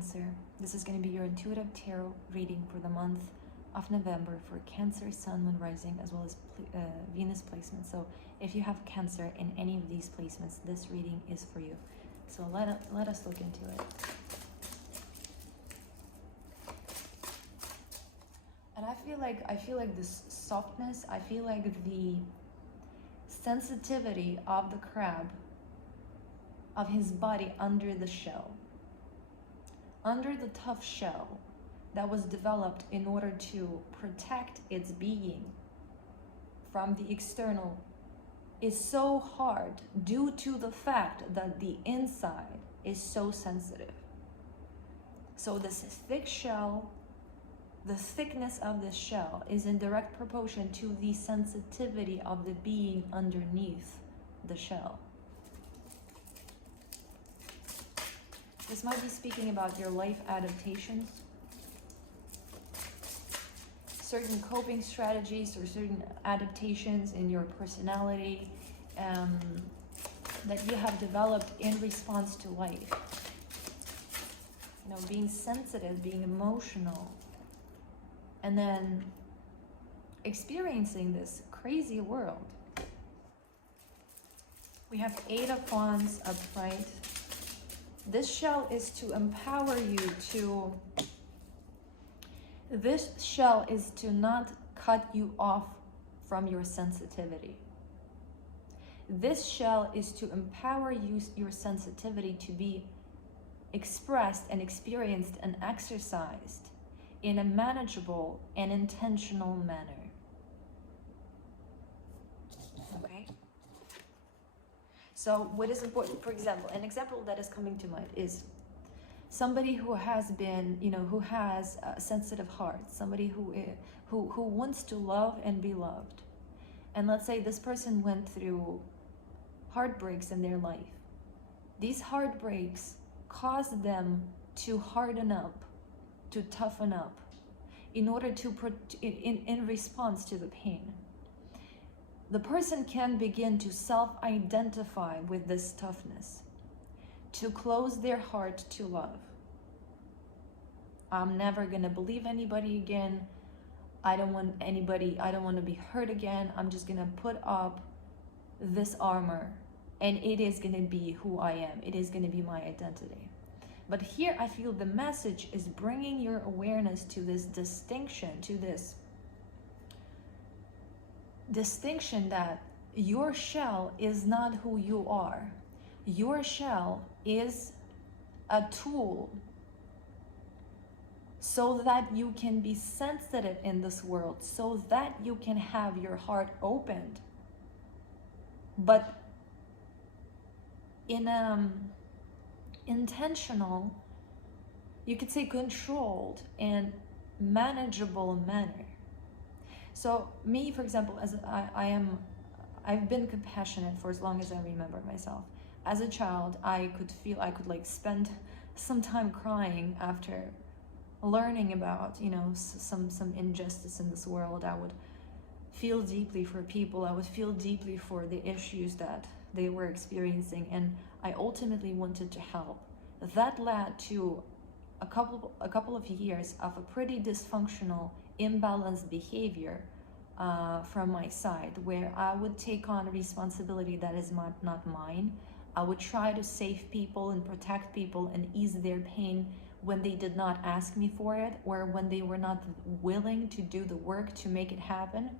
Cancer. This is going to be your intuitive tarot reading for the month of November for Cancer, Sun, Moon, Rising, as well as Venus placement. So if you have Cancer in any of these placements, this reading is for you. So let us look into it. And I feel like this softness, I feel like the sensitivity of the crab, of his body under the shell, under the tough shell that was developed in order to protect its being from the external, is so hard due to the fact that the inside is so sensitive. So this thick shell, the thickness of this shell is in direct proportion to the sensitivity of the being underneath the shell. This might be speaking about your life adaptations, certain coping strategies or certain adaptations in your personality that you have developed in response to life. You know, being sensitive, being emotional, and then experiencing this crazy world. We have 8 of Wands upright. This shell is to empower you to, this shell is to not cut you off from your sensitivity. This shell is to empower you, your sensitivity to be expressed and experienced and exercised in a manageable and intentional manner. Okay? So what is important, for example, an example that is coming to mind is somebody who has been, you know, who has a sensitive heart, somebody who wants to love and be loved. And let's say this person went through heartbreaks in their life. These heartbreaks caused them to harden up, to toughen up, in order to, in response to the pain. The person can begin to self-identify with this toughness, to close their heart to love. I'm never gonna believe anybody again. I don't want anybody, I don't want to be hurt again. I'm just gonna put up this armor and it is gonna be who I am. It is gonna be my identity. But here I feel the message is bringing your awareness to this distinction, to this distinction that your shell is not who you are. Your shell is a tool so that you can be sensitive in this world, so that you can have your heart opened, but in intentional, you could say controlled and manageable manner. So me, for example, as I've been compassionate for as long as I remember myself. As a child, I could like spend some time crying after learning about, you know, some injustice in this world. I would feel deeply for people. I would feel deeply for the issues that they were experiencing, and I ultimately wanted to help. That led to a couple of years of a pretty dysfunctional, imbalanced behavior from my side, where I would take on a responsibility that is not mine. I would try to save people and protect people and ease their pain when they did not ask me for it, or when they were not willing to do the work to make it happen.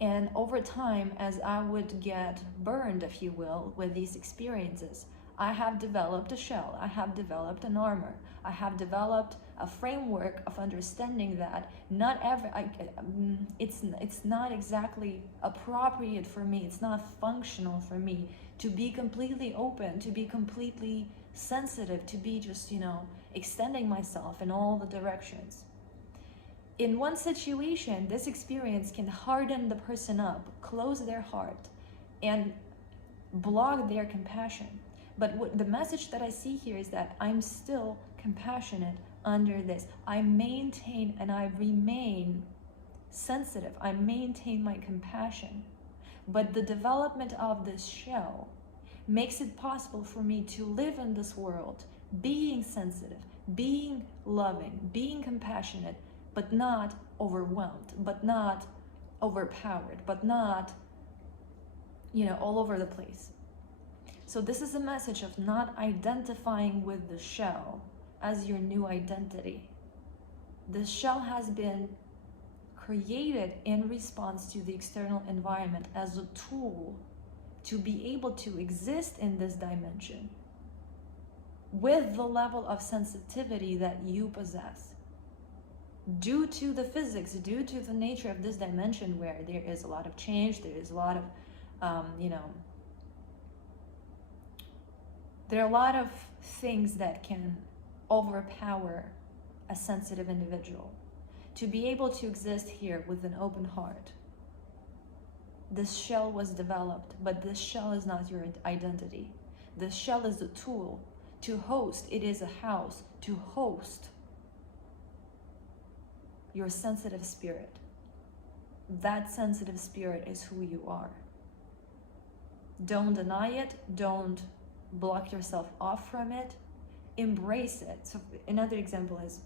And over time, as I would get burned, if you will, with these experiences, I have developed a shell, I have developed an armor, I have developed a framework of understanding that not every, it's not exactly appropriate for me, it's not functional for me to be completely open, to be completely sensitive, to be just, you know, extending myself in all the directions. In one situation, this experience can harden the person up, close their heart, and block their compassion. But what the message that I see here is that I'm still compassionate under this. I maintain and I remain sensitive. I maintain my compassion. But the development of this shell makes it possible for me to live in this world, being sensitive, being loving, being compassionate, but not overwhelmed, but not overpowered, but not, all over the place. So this is a message of not identifying with the shell as your new identity. The shell has been created in response to the external environment as a tool to be able to exist in this dimension with the level of sensitivity that you possess. Due to the physics, due to the nature of this dimension where there is a lot of change, there is a lot of, there are a lot of things that can overpower a sensitive individual. To be able to exist here with an open heart, this shell was developed, but this shell is not your identity. This shell is a tool to host. It is a house to host your sensitive spirit. That sensitive spirit is who you are. Don't deny it. Don't block yourself off from it. Embrace it. So another example is,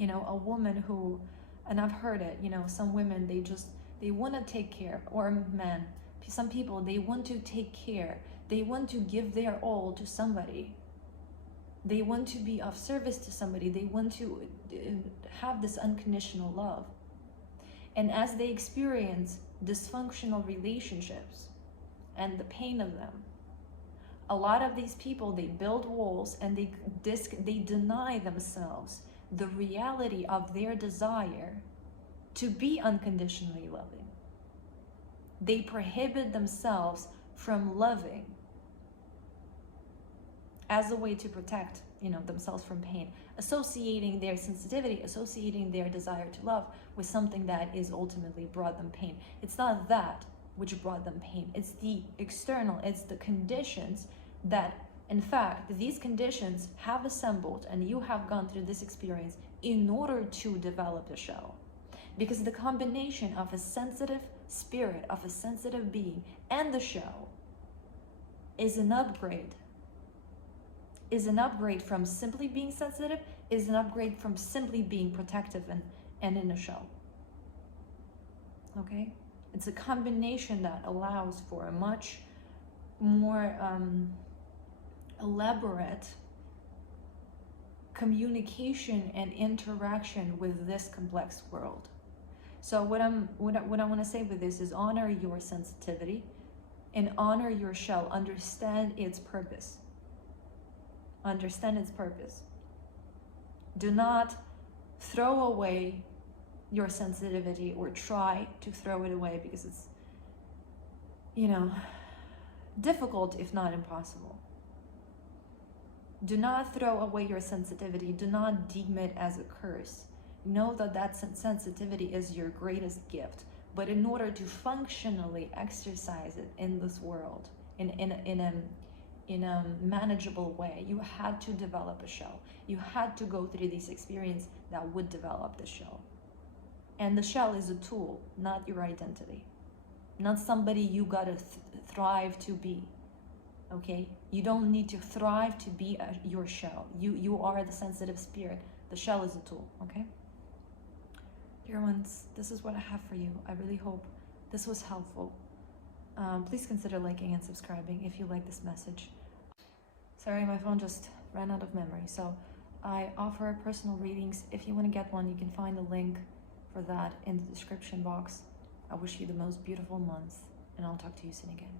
a woman who, and I've heard it, some women, they want to take care, or men, some people, they want to take care. They want to give their all to somebody. They want to be of service to somebody. They want to have this unconditional love. And as they experience dysfunctional relationships and the pain of them, a lot of these people, they build walls and they deny themselves the reality of their desire to be unconditionally loving. They prohibit themselves from loving as a way to protect, themselves from pain, associating their sensitivity, associating their desire to love with something that is ultimately brought them pain. It's not that which brought them pain. It's the external, it's the conditions that, in fact, these conditions have assembled and you have gone through this experience in order to develop the shell. Because the combination of a sensitive spirit, of a sensitive being, and the shell is an upgrade. Is an upgrade from simply being sensitive, is an upgrade from simply being protective and in a shell. Okay? It's a combination that allows for a much more elaborate communication and interaction with this complex world. So what I want to say with this is honor your sensitivity and honor your shell. Understand its purpose. Understand its purpose. Do not throw away your sensitivity or try to throw it away, because it's, difficult if not impossible. Do not throw away your sensitivity. Do not deem it as a curse. Know that sensitivity is your greatest gift. But in order to functionally exercise it in this world, in a manageable way, you had to develop a shell. You had to go through these experiences that would develop the shell. And the shell is a tool, not your identity. Not somebody you gotta thrive to be. Okay? You don't need to thrive to be your shell. You are the sensitive spirit. The shell is a tool. Okay? Dear ones, this is what I have for you. I really hope this was helpful. Please consider liking and subscribing if you like this message. Sorry, my phone just ran out of memory. So I offer personal readings. If you want to get one, you can find a link for that in the description box. I wish you the most beautiful month, and I'll talk to you soon again.